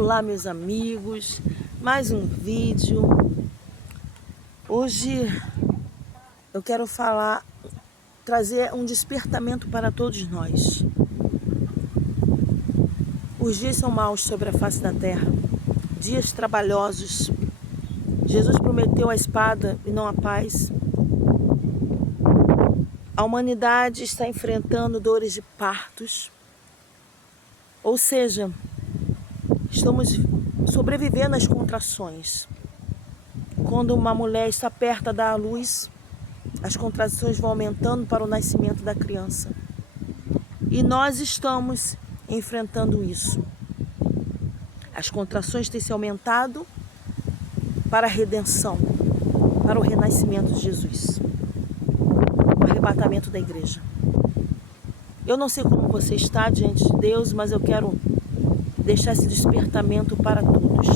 Olá, meus amigos, mais um vídeo. Hoje eu quero trazer um despertamento para todos nós. Os dias são maus sobre a face da terra, dias trabalhosos. Jesus prometeu a espada e não a paz. A humanidade está enfrentando dores de partos, ou seja, estamos sobrevivendo às contrações. Quando uma mulher está perto da luz, as contrações vão aumentando para o nascimento da criança. E nós estamos enfrentando isso. As contrações têm se aumentado para a redenção, para o renascimento de Jesus, o arrebatamento da igreja. Eu não sei como você está diante de Deus, mas eu quero deixar esse despertamento para todos.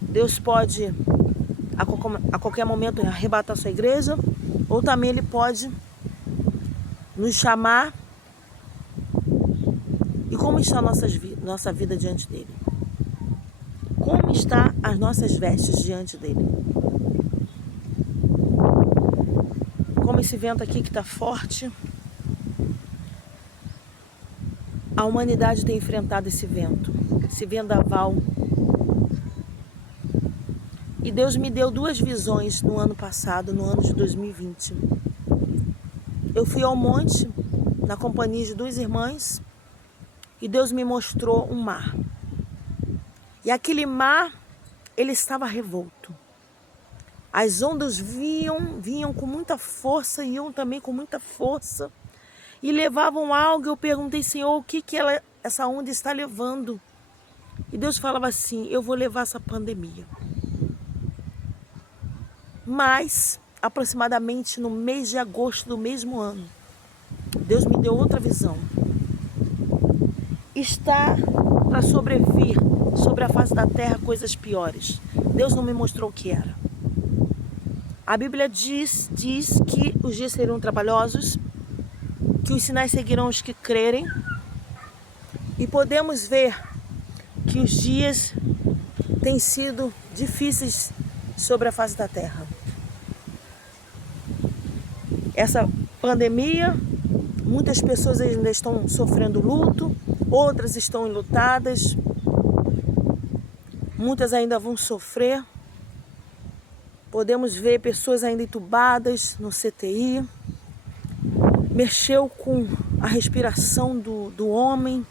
Deus pode a qualquer momento arrebatar sua igreja, ou também Ele pode nos chamar. E como está a nossa vida diante dEle? Como está as nossas vestes diante dEle? Como esse vento aqui que está forte, a humanidade tem enfrentado esse vento, esse vendaval. E Deus me deu duas visões no ano passado, no ano de 2020. Eu fui ao monte, na companhia de duas irmãs, e Deus me mostrou um mar. E aquele mar, ele estava revolto. As ondas vinham com muita força, e iam também com muita força, e levavam algo. Eu perguntei, Senhor, o que essa onda está levando? E Deus falava assim, eu vou levar essa pandemia. Mas, aproximadamente no mês de agosto do mesmo ano, Deus me deu outra visão. Está para sobrevir sobre a face da terra coisas piores. Deus não me mostrou o que era. A Bíblia diz que os dias serão trabalhosos, que os sinais seguirão os que crerem. E podemos ver que os dias têm sido difíceis sobre a face da terra. Essa pandemia, muitas pessoas ainda estão sofrendo luto, outras estão enlutadas, muitas ainda vão sofrer. Podemos ver pessoas ainda entubadas no CTI. Mexeu com a respiração do homem,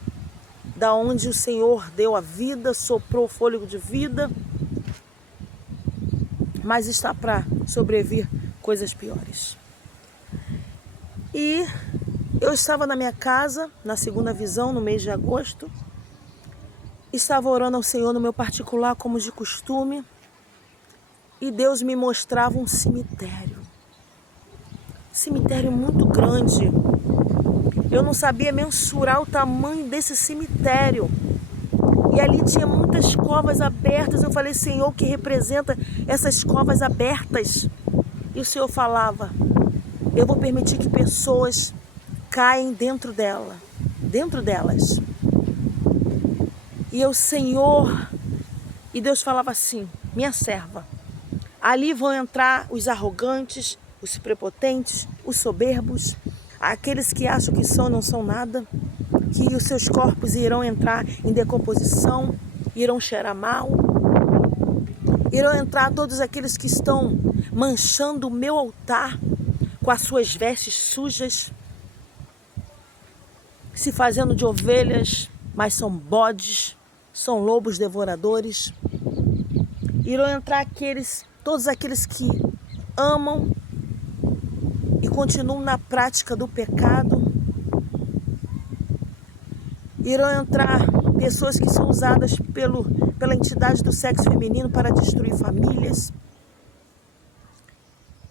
da onde o Senhor deu a vida, soprou o fôlego de vida. Mas está para sobreviver coisas piores. E eu estava na minha casa, na segunda visão, no mês de agosto. Estava orando ao Senhor no meu particular, como de costume. E Deus me mostrava um cemitério. Cemitério muito grande. Eu não sabia mensurar o tamanho desse cemitério. E ali tinha muitas covas abertas. Eu falei, Senhor, o que representa essas covas abertas? E o Senhor falava, eu vou permitir que pessoas caem dentro delas. E eu, Senhor, e Deus falava assim, minha serva, ali vão entrar os arrogantes, os prepotentes, os soberbos, aqueles que acham que não são nada, que os seus corpos irão entrar em decomposição, irão cheirar mal, irão entrar todos aqueles que estão manchando o meu altar com as suas vestes sujas, se fazendo de ovelhas, mas são bodes, são lobos devoradores. Irão entrar todos aqueles que amam e continuam na prática do pecado. Irão entrar pessoas que são usadas pela entidade do sexo feminino para destruir famílias.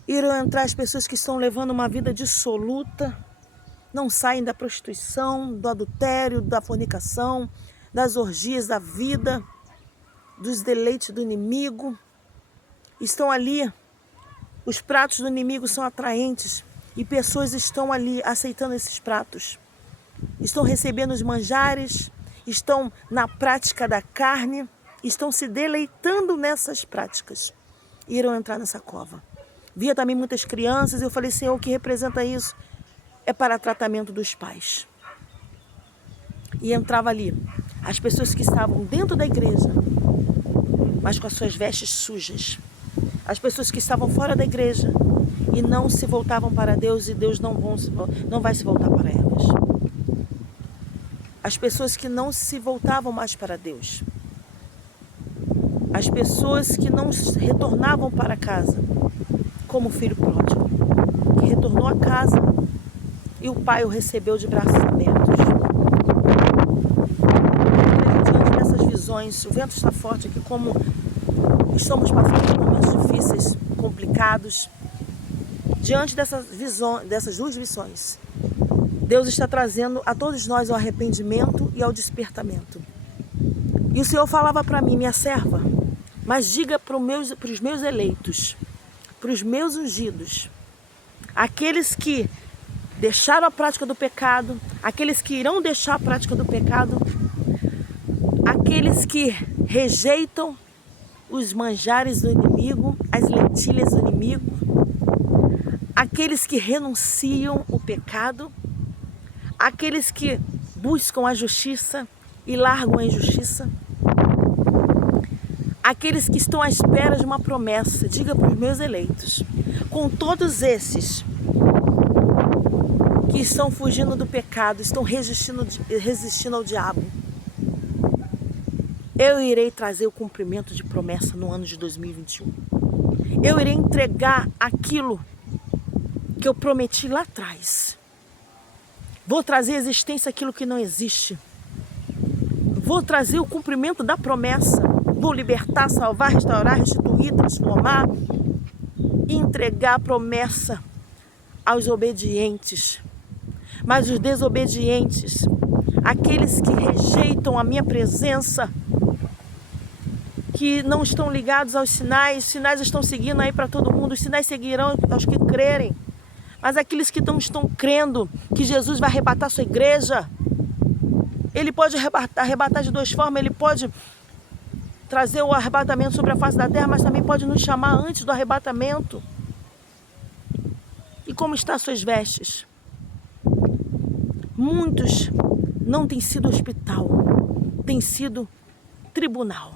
Irão entrar as pessoas que estão levando uma vida dissoluta, não saem da prostituição, do adultério, da fornicação, das orgias da vida, dos deleites do inimigo. Estão ali, os pratos do inimigo são atraentes e pessoas estão ali aceitando esses pratos. Estão recebendo os manjares estão na prática da carne, estão se deleitando nessas práticas, irão entrar nessa cova. Via também muitas crianças, eu falei, Senhor, o que representa isso? É para tratamento dos pais. E entrava ali as pessoas que estavam dentro da igreja, mas com as suas vestes sujas. As pessoas que estavam fora da igreja e não se voltavam para Deus, e Deus não vai se voltar para elas. As pessoas que não se voltavam mais para Deus. As pessoas que não retornavam para casa, como o filho pródigo, que retornou a casa e o pai o recebeu de braços abertos. Diante dessas visões, o vento está forte aqui, como estamos passando por momentos difíceis, complicados. Diante dessas duas visões, Deus está trazendo a todos nós ao arrependimento e ao despertamento. E o Senhor falava para mim, minha serva, mas diga para os meus eleitos, para os meus ungidos, aqueles que deixaram a prática do pecado, aqueles que irão deixar a prática do pecado, aqueles que rejeitam os manjares do inimigo, as lentilhas do inimigo, aqueles que renunciam o pecado, aqueles que buscam a justiça e largam a injustiça, aqueles que estão à espera de uma promessa. Diga para os meus eleitos, com todos esses que estão fugindo do pecado, estão resistindo ao diabo, eu irei trazer o cumprimento de promessa no ano de 2021. Eu irei entregar aquilo que eu prometi lá atrás. Vou trazer à existência aquilo que não existe. Vou trazer o cumprimento da promessa. Vou libertar, salvar, restaurar, restituir, transformar e entregar a promessa aos obedientes. Mas os desobedientes, aqueles que rejeitam a minha presença, que não estão ligados aos sinais, os sinais estão seguindo aí para todo mundo, os sinais seguirão aos que crerem. Mas aqueles que não estão crendo que Jesus vai arrebatar a sua igreja, Ele pode arrebatar de duas formas. Ele pode trazer o arrebatamento sobre a face da terra, mas também pode nos chamar antes do arrebatamento. E como estão as suas vestes? Muitos não têm sido hospital, têm sido tribunal.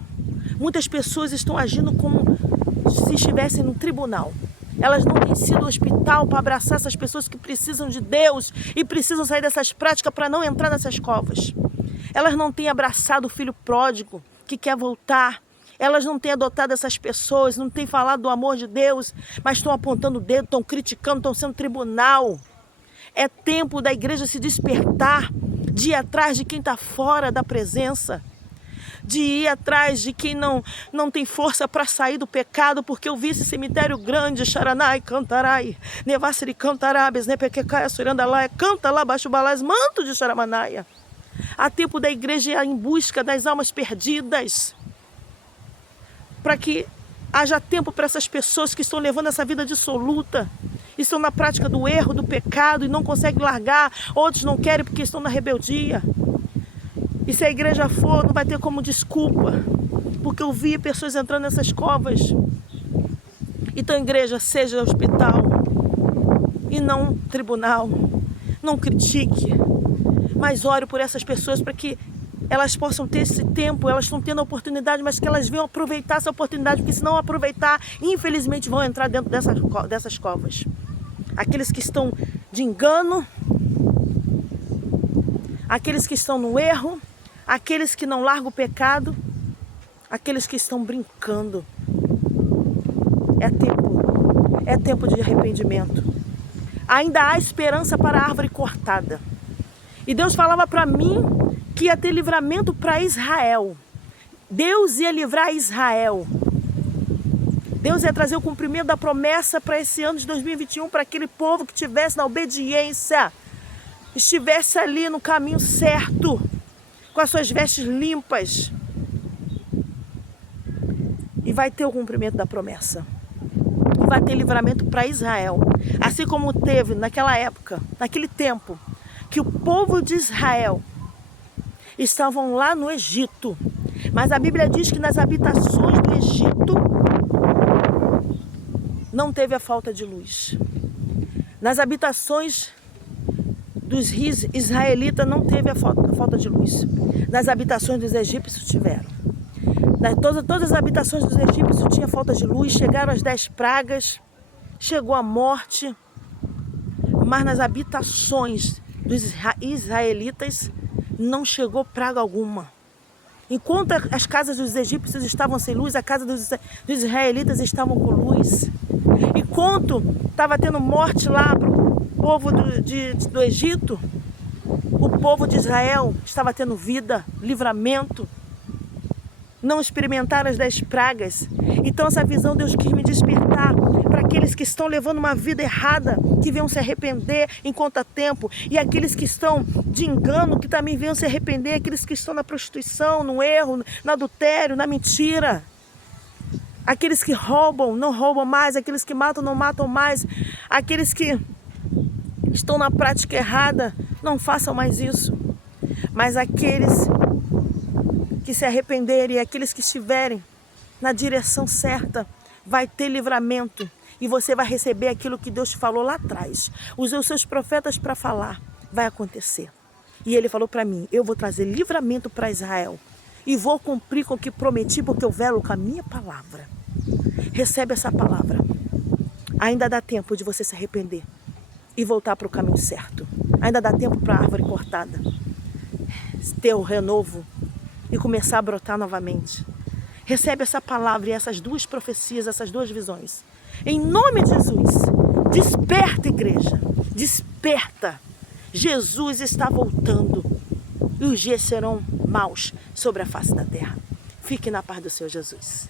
Muitas pessoas estão agindo como se estivessem no tribunal. Elas não têm sido hospital para abraçar essas pessoas que precisam de Deus e precisam sair dessas práticas para não entrar nessas covas. Elas não têm abraçado o filho pródigo que quer voltar. Elas não têm adotado essas pessoas, não têm falado do amor de Deus, mas estão apontando o dedo, estão criticando, estão sendo tribunal. É tempo da igreja se despertar, de ir atrás de quem está fora da presença, de ir atrás de quem não tem força para sair do pecado, porque eu vi esse cemitério grande, Xaranai, Cantarai, Nevassiri, Cantarabes, Nepequecaia, Surandalaia, Canta lá, Baixo Balás, Manto de Xaramanaia. Há tempo da igreja em busca das almas perdidas, para que haja tempo para essas pessoas que estão levando essa vida dissoluta, estão na prática do erro, do pecado e não conseguem largar, outros não querem porque estão na rebeldia. E se a igreja for, não vai ter como desculpa, porque eu vi pessoas entrando nessas covas. Então, igreja, seja hospital e não tribunal. Não critique, mas ore por essas pessoas para que elas possam ter esse tempo. Elas estão tendo a oportunidade, mas que elas venham aproveitar essa oportunidade, porque se não aproveitar, infelizmente vão entrar dentro dessas covas. Aqueles que estão de engano, aqueles que estão no erro, aqueles que não largam o pecado, aqueles que estão brincando. É tempo de arrependimento. Ainda há esperança para a árvore cortada. E Deus falava para mim que ia ter livramento para Israel. Deus ia livrar Israel. Deus ia trazer o cumprimento da promessa para esse ano de 2021, para aquele povo que estivesse na obediência, estivesse ali no caminho certo, com as suas vestes limpas. E vai ter o cumprimento da promessa. Vai ter livramento para Israel. Assim como teve naquela época, naquele tempo, que o povo de Israel estavam lá no Egito. Mas a Bíblia diz que nas habitações do Egito não teve a falta de luz. Nas habitações dos israelitas não teve a falta de luz. Nas habitações dos egípcios tiveram. Todas as habitações dos egípcios tinha falta de luz. Chegaram as 10 pragas, chegou a morte. Mas nas habitações dos israelitas não chegou praga alguma. Enquanto as casas dos egípcios estavam sem luz, a casa dos israelitas estavam com luz. Enquanto estava tendo morte lá para o povo do Egito, o povo de Israel estava tendo vida, livramento. Não experimentaram as 10 pragas. Então essa visão Deus quis me despertar para aqueles que estão levando uma vida errada, que venham se arrepender enquanto há tempo, e aqueles que estão de engano, que também venham se arrepender, aqueles que estão na prostituição, no erro, no adultério, na mentira, aqueles que roubam, não roubam mais, aqueles que matam, não matam mais, aqueles que estão na prática errada, não façam mais isso, mas aqueles que se arrependerem e aqueles que estiverem na direção certa, vai ter livramento e você vai receber aquilo que Deus te falou lá atrás. Usou os seus profetas para falar, vai acontecer. E ele falou para mim, eu vou trazer livramento para Israel e vou cumprir com o que prometi, porque eu velo com a minha palavra. Recebe essa palavra. Ainda dá tempo de você se arrepender e voltar para o caminho certo. Ainda dá tempo para a árvore cortada ter o renovo e começar a brotar novamente. Recebe essa palavra e essas 2 profecias, essas 2 visões. Em nome de Jesus, desperta, igreja, desperta. Jesus está voltando e os dias serão maus sobre a face da terra. Fique na paz do Senhor Jesus.